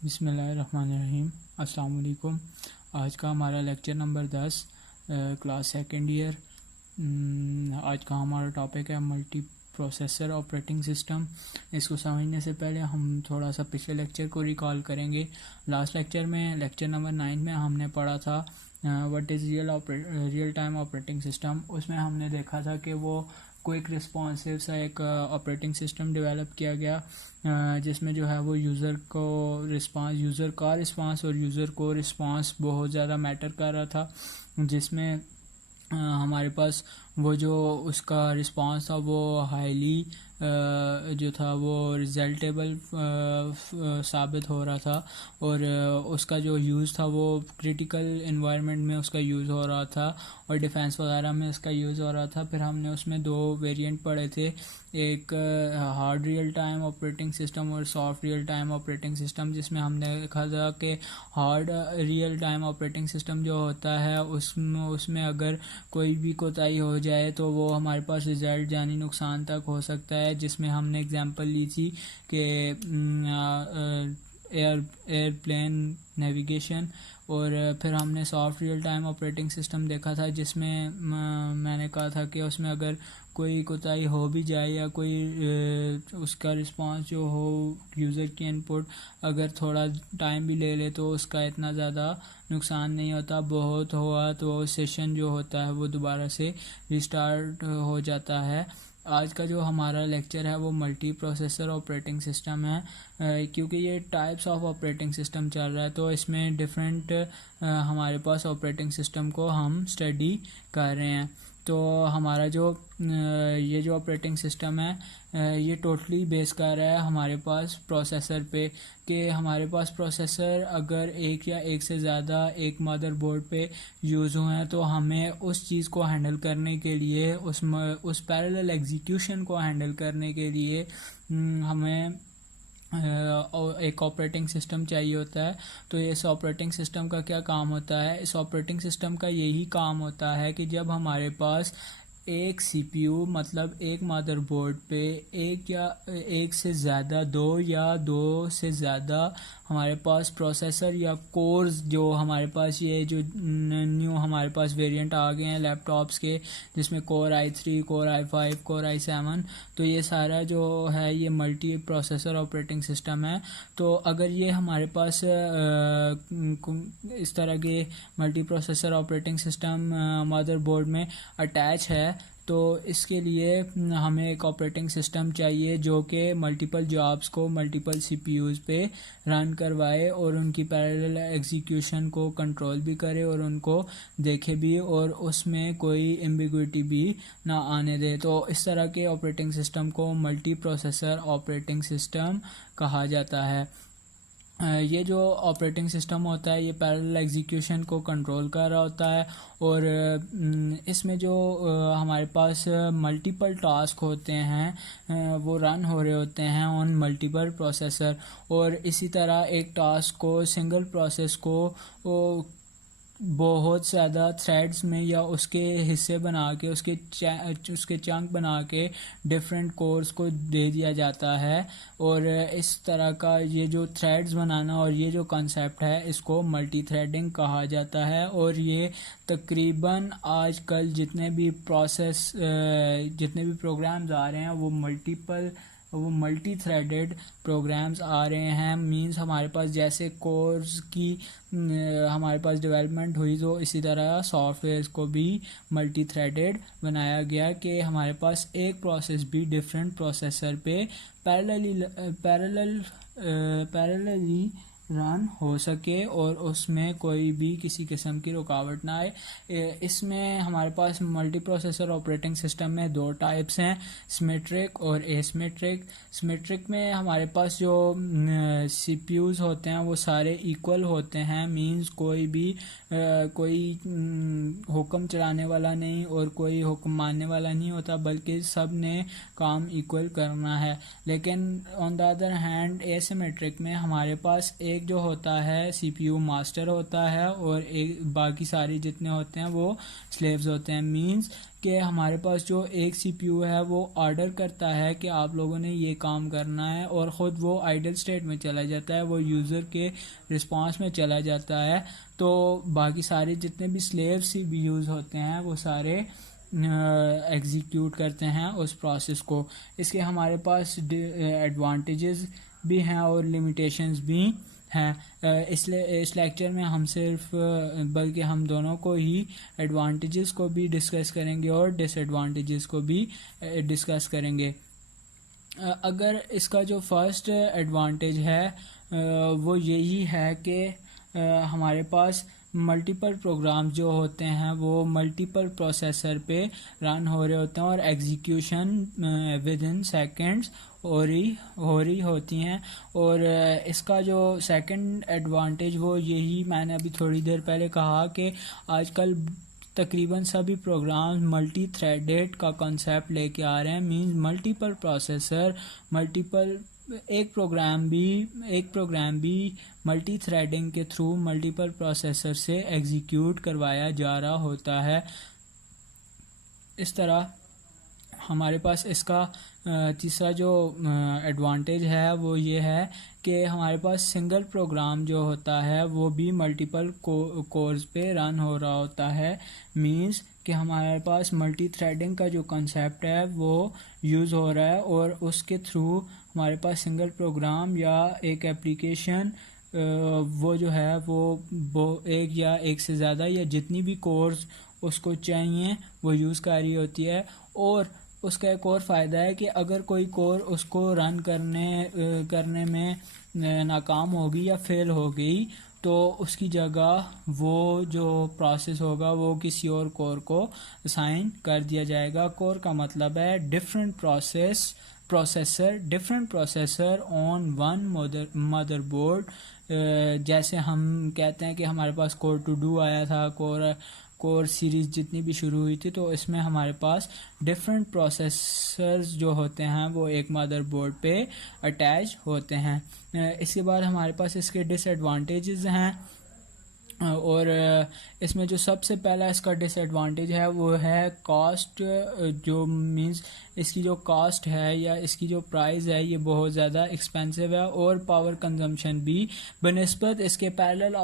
बिस्मिल्लाहिर्रहमानिर्रहीम। अस्सलाम वालेकुम। आज का हमारा lecture number 10 class second year. आज का हमारा टॉपिक है मल्टी प्रोसेसर ऑपरेटिंग सिस्टम। इसको समझने से पहले हम थोड़ा सा पिछले लेक्चर को रिकॉल करेंगे। लास्ट लेक्चर में लेक्चर नंबर 9 में हमने पढ़ा था what is real time operating system. उसमें हमने देखा था कि वो क्विक रिस्पॉन्सिव सा एक ऑपरेटिंग सिस्टम डेवलप किया गया जिसमें जो है वो यूज़र का रिस्पांस और यूज़र को रिस्पांस बहुत ज़्यादा मैटर कर रहा था, जिसमें हमारे पास वो जो उसका रिस्पांस था वो हाईली जो था वो रिजल्टेबल साबित हो रहा था और उसका जो यूज़ था वो क्रिटिकल इन्वायरमेंट में उसका यूज़ हो रहा था और डिफेंस वगैरह में इसका यूज़ हो रहा था। फिर हमने उसमें दो वेरिएंट पढ़े थे, एक hard real time operating system और soft real time operating system, जिसमें हमने देखा था कि hard real time operating system जो होता है उसमें अगर कोई भी कोताही हो जाए तो वो हमारे पास रिजल्ट जानी नुकसान तक हो सकता है, जिसमें हमने एग्जांपल ली थी कि एयरप्लेन नेविगेशन। और फिर हमने soft real time operating system देखा था, जिसमें मैंने कहा था कि उसमें अगर कोई कोताही हो भी जाए या कोई उसका रिस्पांस जो हो यूज़र की इनपुट अगर थोड़ा टाइम भी ले ले तो उसका इतना ज़्यादा नुकसान नहीं होता। बहुत हुआ तो सेशन जो होता है वो दोबारा से रिस्टार्ट हो जाता है। आज का जो हमारा लेक्चर है वो मल्टी प्रोसेसर ऑपरेटिंग सिस्टम है, क्योंकि ये टाइप्स ऑफ ऑपरेटिंग सिस्टम चल रहा है तो इसमें डिफरेंट हमारे पास ऑपरेटिंग सिस्टम को हम स्टडी कर रहे हैं। तो हमारा जो ये जो ऑपरेटिंग सिस्टम है ये टोटली बेस कर रहा है हमारे पास प्रोसेसर पे, कि हमारे पास प्रोसेसर अगर एक या एक से ज़्यादा एक मदरबोर्ड पे यूज़ हुए हैं तो हमें उस चीज़ को हैंडल करने के लिए उस पैरेलल एग्जीक्यूशन को हैंडल करने के लिए हमें एक ऑपरेटिंग सिस्टम चाहिए होता है। तो इस ऑपरेटिंग सिस्टम का क्या काम होता है? इस ऑपरेटिंग सिस्टम का यही काम होता है कि जब हमारे पास एक सीपीयू मतलब एक मदरबोर्ड पे एक या एक से ज़्यादा दो या दो से ज़्यादा हमारे पास प्रोसेसर या कोर्स, जो हमारे पास ये जो न्यू हमारे पास वेरिएंट आ गए हैं लैपटॉप्स के, जिसमें core i3 core i5 core i7, तो ये सारा जो है ये मल्टी प्रोसेसर ऑपरेटिंग सिस्टम है। तो अगर ये हमारे पास इस तरह के multi processor operating system motherboard में अटैच है तो इसके लिए हमें एक ऑपरेटिंग सिस्टम चाहिए जो कि मल्टीपल जॉब्स को मल्टीपल सीपीयूज़ पे रन करवाए और उनकी पैरेलल एग्जीक्यूशन को कंट्रोल भी करे और उनको देखे भी और उसमें कोई एम्बिग्विटी भी ना आने दे। तो इस तरह के ऑपरेटिंग सिस्टम को मल्टी प्रोसेसर ऑपरेटिंग सिस्टम कहा जाता है। ये जो ऑपरेटिंग सिस्टम होता है ये पैरेलल एग्जीक्यूशन को कंट्रोल कर रहा होता है और इसमें जो हमारे पास मल्टीपल टास्क होते हैं वो रन हो रहे होते हैं ऑन मल्टीपल प्रोसेसर, और इसी तरह एक टास्क को सिंगल प्रोसेस को बहुत ज़्यादा थ्रेड्स में या उसके हिस्से बना के उसके चंक बना के डिफरेंट कोर्स को दे दिया जाता है। और इस तरह का ये जो थ्रेड्स बनाना और ये जो कॉन्सेप्ट है इसको मल्टी थ्रेडिंग कहा जाता है। और ये तकरीबन आजकल जितने भी प्रोग्राम्स आ रहे हैं वो मल्टी थ्रेडेड प्रोग्राम्स आ रहे हैं। मींस हमारे पास जैसे कोर्स की हमारे पास डेवलपमेंट हुई तो इसी तरह सॉफ्टवेयर को भी मल्टी थ्रेडेड बनाया गया कि हमारे पास एक प्रोसेस भी डिफरेंट प्रोसेसर पे पैरेलली रन हो सके और उसमें कोई भी किसी किस्म की रुकावट ना आए। इसमें हमारे पास मल्टी प्रोसेसर ऑपरेटिंग सिस्टम में दो टाइप्स हैं, सिमेट्रिक और एसिमेट्रिक। सिमेट्रिक में हमारे पास जो सीपीयूज़ होते हैं वो सारे इक्वल होते हैं, मींस कोई हुक्म चलाने वाला नहीं और कोई हुक्म मानने वाला नहीं होता, बल्कि सब ने काम इक्वल करना है। लेकिन on the other hand asymmetric में हमारे पास एक जो होता है सीपीयू मास्टर होता है और एक बाकी सारे जितने होते हैं वो स्लेव्स होते हैं। मींस कि हमारे पास जो एक CPU है वो ऑर्डर करता है कि आप लोगों ने ये काम करना है, और ख़ुद वो आइडल स्टेट में चला जाता है, वो यूज़र के रिस्पांस में चला जाता है। तो बाकी सारे जितने भी स्लेव CPUs होते हैं वो सारे एग्जीक्यूट करते हैं उस प्रोसेस को। इसके हमारे पास एडवांटेजेस भी हैं और लिमिटेशंस भी हैं। इसलिए इस लेक्चर में हम सिर्फ बल्कि हम दोनों को ही एडवांटेजेस को भी डिस्कस करेंगे और डिसएडवांटेजेस को भी डिस्कस करेंगे। अगर इसका जो फर्स्ट एडवांटेज है वो यही है कि हमारे पास मल्टीपल प्रोग्राम जो होते हैं वो मल्टीपल प्रोसेसर पे रन हो रहे होते हैं और एग्जीक्यूशन विद इन सेकेंड्स हो रही होती हैं। और इसका जो सेकंड एडवांटेज वो यही मैंने अभी थोड़ी देर पहले कहा कि आजकल तकरीबन सभी प्रोग्राम मल्टी थ्रेडेड का कॉन्सेप्ट लेके आ रहे हैं। मींस मल्टीपल प्रोसेसर एक प्रोग्राम भी मल्टी थ्रेडिंग के थ्रू मल्टीपल प्रोसेसर से एग्जीक्यूट करवाया जा रहा होता है। इस तरह हमारे पास इसका तीसरा जो एडवांटेज है वो ये है कि हमारे पास सिंगल प्रोग्राम जो होता है वो भी मल्टीपल कोर्स पे रन हो रहा होता है। मींस कि हमारे पास मल्टी थ्रेडिंग का जो कॉन्सेप्ट है वो यूज़ हो रहा है और उसके थ्रू हमारे पास सिंगल प्रोग्राम या एक एप्लीकेशन वो जो है वो एक या एक से ज़्यादा या जितनी भी कोर्स उसको चाहिए वो यूज़ कर रही होती है। और उसका एक और फ़ायदा है कि अगर कोई कोर उसको रन करने में नाकाम होगी या फेल हो गई तो उसकी जगह वो जो प्रोसेस होगा वो किसी और कोर को असाइन कर दिया जाएगा। कोर का मतलब है different processor on one motherboard. जैसे हम कहते हैं कि हमारे पास कोर टू डू आया था, कोर सीरीज़ जितनी भी शुरू हुई थी, तो इसमें हमारे पास डिफरेंट प्रोसेसर्स जो होते हैं वो एक मदरबोर्ड पे अटैच होते हैं। इसके बाद हमारे पास इसके डिसएडवांटेजेस हैं और इसमें जो सबसे पहला इसका डिसएडवांटेज है वो है कॉस्ट। जो मींस इसकी जो कॉस्ट है या इसकी जो प्राइस है ये बहुत ज़्यादा एक्सपेंसिव है और पावर कंजम्पशन भी बनिस्बत इसके पैरेलल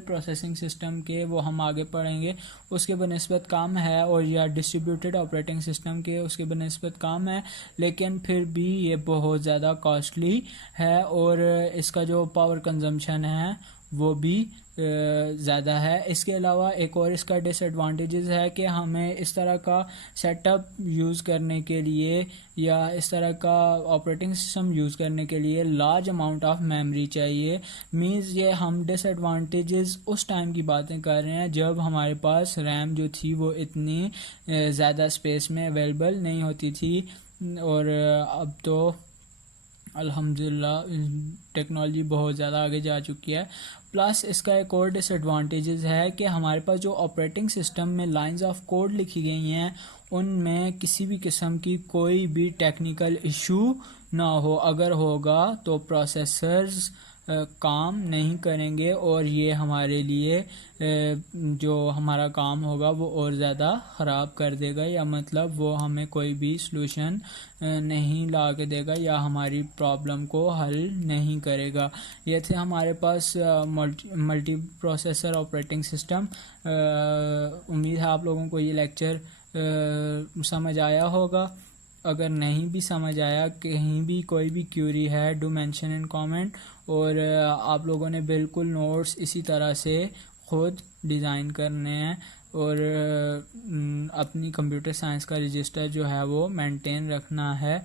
प्रोसेसिंग सिस्टम के, वो हम आगे पढ़ेंगे, उसके बनिस्बत कम है, और या डिस्ट्रीब्यूटेड ऑपरेटिंग सिस्टम के उसके बनिस्बत कम है, लेकिन फिर भी ये बहुत ज़्यादा कॉस्टली है और इसका जो पावर कंजम्पशन है वो भी ज़्यादा है। इसके अलावा एक और इसका डिसएडवांटेजेस है कि हमें इस तरह का सेटअप यूज़ करने के लिए या इस तरह का ऑपरेटिंग सिस्टम यूज़ करने के लिए लार्ज अमाउंट ऑफ मेमोरी चाहिए। मींस ये हम डिसएडवांटेजेस उस टाइम की बातें कर रहे हैं जब हमारे पास रैम जो थी वो इतनी ज़्यादा स्पेस में अवेलेबल नहीं होती थी, और अब तो अल्हम्दुलिल्लाह टेक्नोलॉजी बहुत ज़्यादा आगे जा चुकी है। प्लस इसका एक और डिसएडवांटेजेस है कि हमारे पास जो ऑपरेटिंग सिस्टम में लाइंस ऑफ कोड लिखी गई हैं उनमें किसी भी किस्म की कोई भी टेक्निकल इशू ना हो। अगर होगा तो प्रोसेसर्स काम नहीं करेंगे और ये हमारे लिए जो हमारा काम होगा वो और ज़्यादा ख़राब कर देगा, या मतलब वो हमें कोई भी सलूशन नहीं ला के देगा या हमारी प्रॉब्लम को हल नहीं करेगा। ये थे हमारे पास मल्टी प्रोसेसर ऑपरेटिंग सिस्टम। उम्मीद है आप लोगों को ये लेक्चर समझ आया होगा। अगर नहीं भी समझ आया, कहीं भी कोई भी क्यूरी है, डू मेंशन इन कमेंट। और आप लोगों ने बिल्कुल नोट्स इसी तरह से ख़ुद डिज़ाइन करने हैं और अपनी कंप्यूटर साइंस का रजिस्टर जो है वो मेंटेन रखना है।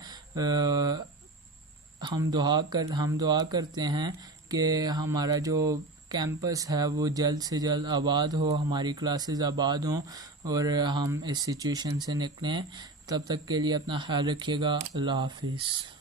हम दुआ करते हैं कि हमारा जो कैंपस है वो जल्द से जल्द आबाद हो, हमारी क्लासेस आबाद हों और हम इस सिचुएशन से निकलें। तब तक के लिए अपना ख्याल रखिएगा। अल्लाह हाफिज़।